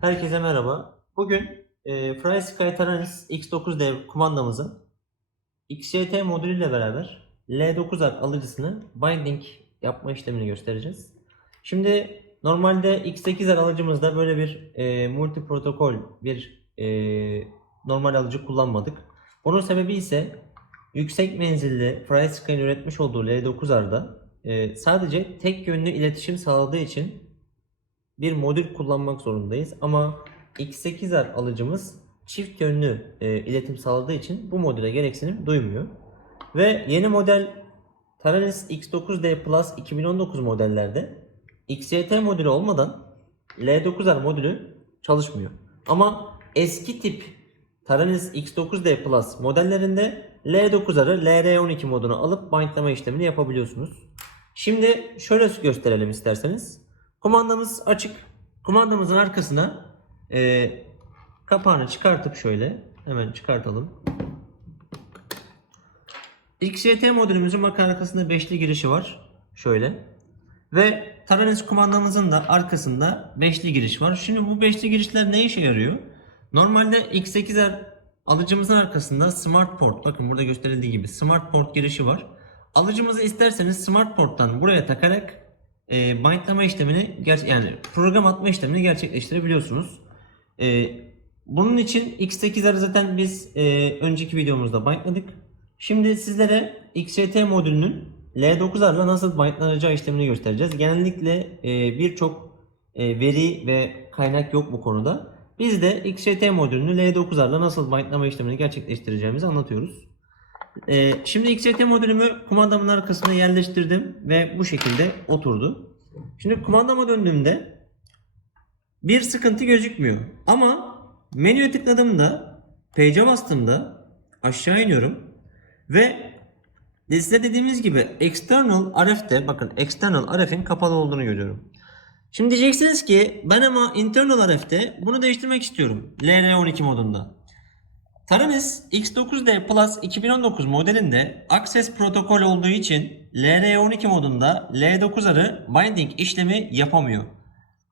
Herkese merhaba. Bugün e, FrySky Taranis X9 kumandamızın XJT modülüyle beraber L9 alıcısını binding yapma işlemini göstereceğiz. Şimdi normalde X8 alıcımızda böyle bir e, multi protokol bir e, normal alıcı kullanmadık. Bunun sebebi ise yüksek menzilli FrySky'ın üretmiş olduğu L9R'da e, sadece tek yönlü iletişim sağladığı için bir modül kullanmak zorundayız. Ama X8R alıcımız çift yönlü e, iletim sağladığı için bu modüle gereksinim duymuyor. Ve yeni model Taranis X9D Plus 2019 modellerde XYT modülü olmadan L9R modülü çalışmıyor. Ama eski tip Taranis X9D Plus modellerinde L9R'ı LR12 moduna alıp bindlama işlemini yapabiliyorsunuz. Şimdi şöyle gösterelim isterseniz. Kumandamız açık. Kumandamızın arkasına e, kapağını çıkartıp şöyle hemen çıkartalım. XJT modülümüzün bakın arkasında beşli girişi var. Şöyle. Ve Taranis kumandamızın da arkasında beşli giriş var. Şimdi bu beşli girişler ne işe yarıyor? Normalde X8R alıcımızın arkasında Smart Port bakın burada gösterildiği gibi Smart Port girişi var. Alıcımızı isterseniz Smart Port'tan buraya takarak e, bindlama işlemini yani program atma işlemini gerçekleştirebiliyorsunuz. E, bunun için X8'leri zaten biz e, önceki videomuzda bindladık. Şimdi sizlere XJT modülünün L9'larla nasıl bindlanacağı işlemini göstereceğiz. Genellikle e, birçok e, veri ve kaynak yok bu konuda. Biz de XJT modülünü L9'larla nasıl bindlama işlemini gerçekleştireceğimizi anlatıyoruz. Ee, şimdi XJT modülümü kumandamın arkasına yerleştirdim ve bu şekilde oturdu. Şimdi kumandama döndüğümde bir sıkıntı gözükmüyor. Ama menüye tıkladığımda, page'e bastığımda aşağı iniyorum ve size dediğimiz gibi external RF'de bakın external RF'in kapalı olduğunu görüyorum. Şimdi diyeceksiniz ki ben ama internal RF'de bunu değiştirmek istiyorum. LR12 modunda. Taranis X9D Plus 2019 modelinde Access protokol olduğu için LR12 modunda L9'ları binding işlemi yapamıyor.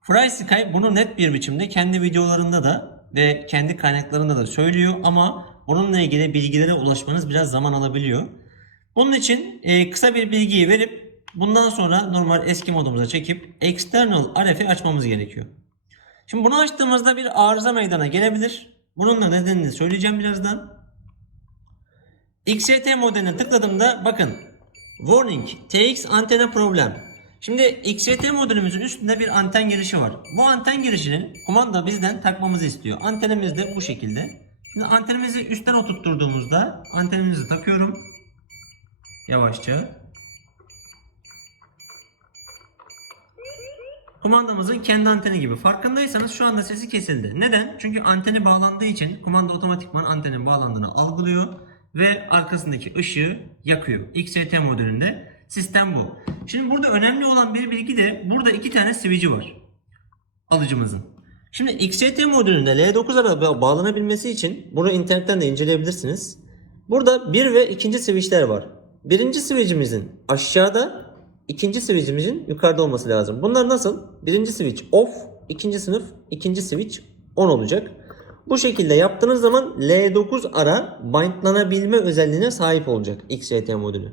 FrySky bunu net bir biçimde kendi videolarında da ve kendi kaynaklarında da söylüyor ama bununla ilgili bilgilere ulaşmanız biraz zaman alabiliyor. Bunun için e, kısa bir bilgiyi verip bundan sonra normal eski modumuza çekip external RF'i açmamız gerekiyor. Şimdi bunu açtığımızda bir arıza meydana gelebilir. Bunun da nedenini söyleyeceğim birazdan. XJT modeline tıkladığımda bakın Warning TX antena problem. Şimdi XJT modülümüzün üstünde bir anten girişi var. Bu anten girişinin kumanda bizden takmamızı istiyor. Antenimiz de bu şekilde. Şimdi antenimizi üstten oturtturduğumuzda antenimizi takıyorum. Yavaşça. Kumandamızın kendi anteni gibi. Farkındaysanız şu anda sesi kesildi. Neden? Çünkü anteni bağlandığı için kumanda otomatikman antenin bağlandığını algılıyor ve arkasındaki ışığı yakıyor. XCT modülünde sistem bu. Şimdi burada önemli olan bir bilgi de burada iki tane switch'i var. Alıcımızın. Şimdi XCT modülünde L9'a bağlanabilmesi için bunu internetten de inceleyebilirsiniz. Burada bir ve ikinci switch'ler var. Birinci switch'imizin aşağıda, ikinci switch'imizin yukarıda olması lazım. Bunlar nasıl? Birinci switch off, ikinci sınıf, ikinci switch on olacak. Bu şekilde yaptığınız zaman L9 ara bindlanabilme özelliğine sahip olacak XJT modülü.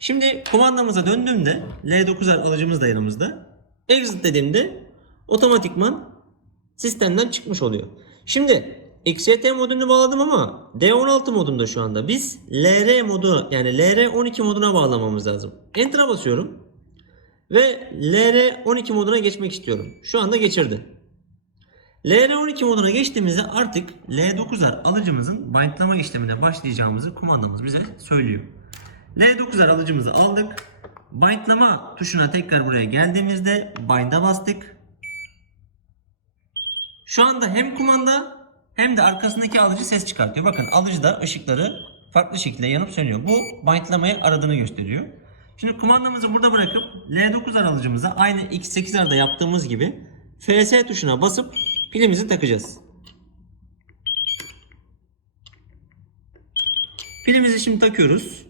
Şimdi kumandamıza döndüğümde L9R alıcımız da yanımızda. Exit dediğimde otomatikman sistemden çıkmış oluyor. Şimdi XJT modunu bağladım ama D16 modunda şu anda. Biz LR modu yani LR12 moduna bağlamamız lazım. Enter'a basıyorum. Ve LR12 moduna geçmek istiyorum. Şu anda geçirdi. LR12 moduna geçtiğimizde artık L9R alıcımızın bindlama işlemine başlayacağımızı kumandamız bize söylüyor. L9R alıcımızı aldık. Bindlama tuşuna tekrar buraya geldiğimizde bind'a bastık. Şu anda hem kumanda hem de arkasındaki alıcı ses çıkartıyor. Bakın alıcı da ışıkları farklı şekilde yanıp sönüyor. Bu bindlamayı aradığını gösteriyor. Şimdi kumandamızı burada bırakıp L9R alıcımıza aynı X8R'da yaptığımız gibi FS tuşuna basıp pilimizi takacağız. Pilimizi şimdi takıyoruz.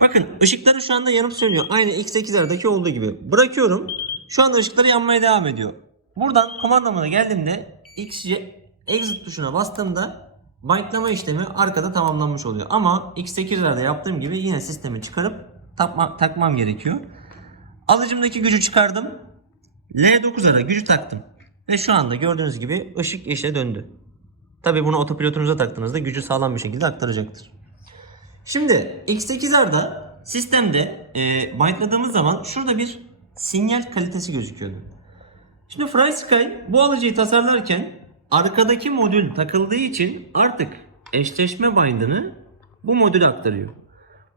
Bakın ışıkları şu anda yanıp sönüyor. Aynı X8R'daki olduğu gibi. Bırakıyorum. Şu anda ışıkları yanmaya devam ediyor. Buradan komandamına geldiğimde XJ exit tuşuna bastığımda bytelama işlemi arkada tamamlanmış oluyor. Ama X8'lerde yaptığım gibi yine sistemi çıkarıp takma, takmam gerekiyor. Alıcımdaki gücü çıkardım. L9'a gücü taktım. Ve şu anda gördüğünüz gibi ışık yeşile döndü. Tabi bunu otopilotunuza taktığınızda gücü sağlam bir şekilde aktaracaktır. Şimdi X8R'da sistemde e, byteladığımız zaman şurada bir sinyal kalitesi gözüküyordu. Şimdi FlySky bu alıcıyı tasarlarken arkadaki modül takıldığı için artık eşleşme bindını bu modüle aktarıyor.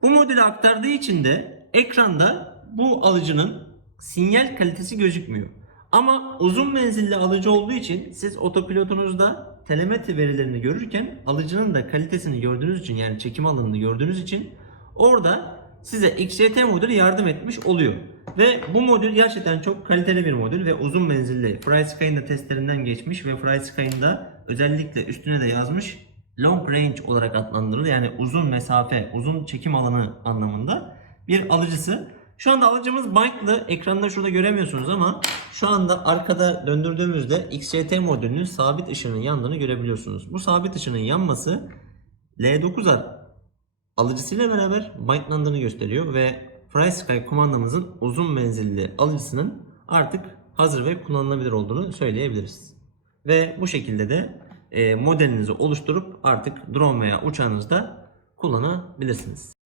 Bu modüle aktardığı için de ekranda bu alıcının sinyal kalitesi gözükmüyor. Ama uzun menzilli alıcı olduğu için siz otopilotunuzda telemetri verilerini görürken alıcının da kalitesini gördüğünüz için yani çekim alanını gördüğünüz için orada size XJT modülü yardım etmiş oluyor. Ve bu modül gerçekten çok kaliteli bir modül ve uzun menzilli. FlySky'ın da testlerinden geçmiş ve FlySky'ın da özellikle üstüne de yazmış long range olarak adlandırılır. Yani uzun mesafe, uzun çekim alanı anlamında bir alıcısı. Şu anda alıcımız byte'lı. Ekranda şurada göremiyorsunuz ama şu anda arkada döndürdüğümüzde XJT modülünün sabit ışığının yandığını görebiliyorsunuz. Bu sabit ışığının yanması L9'a alıcısıyla beraber byte'landığını gösteriyor ve FlySky kumandamızın uzun menzilli alıcısının artık hazır ve kullanılabilir olduğunu söyleyebiliriz. Ve bu şekilde de e, modelinizi oluşturup artık drone veya uçağınızda kullanabilirsiniz.